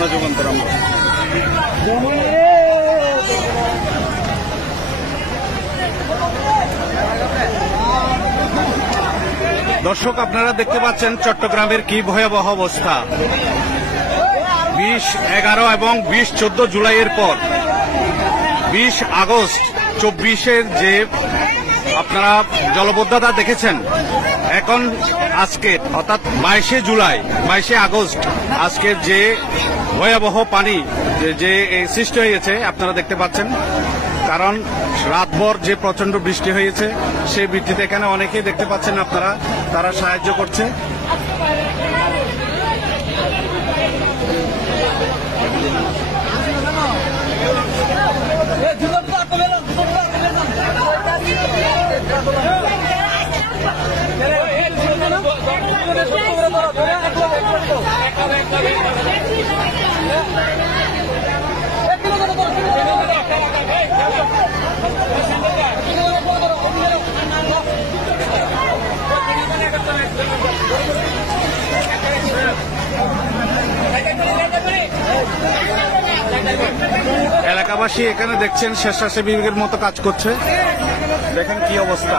যমুনা যুগান্তর আমরা। দর্শক, আপনারা দেখতে পাচ্ছেন চট্টগ্রামের কি ভয়াবহ অবস্থা। 20, 11 এবং 20, 14 জুলাইয়ের পর 20 আগস্ট 24-এর যে আপনারা জলবদ্ধতা দেখেছেন, এখন আজকে অর্থাৎ 22শে জুলাই, 22শে আগস্ট আজকের যে ভয়াবহ পানি যে সৃষ্টি হয়েছে আপনারা দেখতে পাচ্ছেন। কারণ রাতভর যে প্রচন্ড বৃষ্টি হয়েছে, সেই বৃষ্টিতে এখানে অনেকেই দেখতে পাচ্ছেন আপনারা, তারা সাহায্য করছে। এলাকাবাসী এখানে দেখছেন স্বেচ্ছাসেবীদের মতো কাজ করছে। দেখেন কি অবস্থা।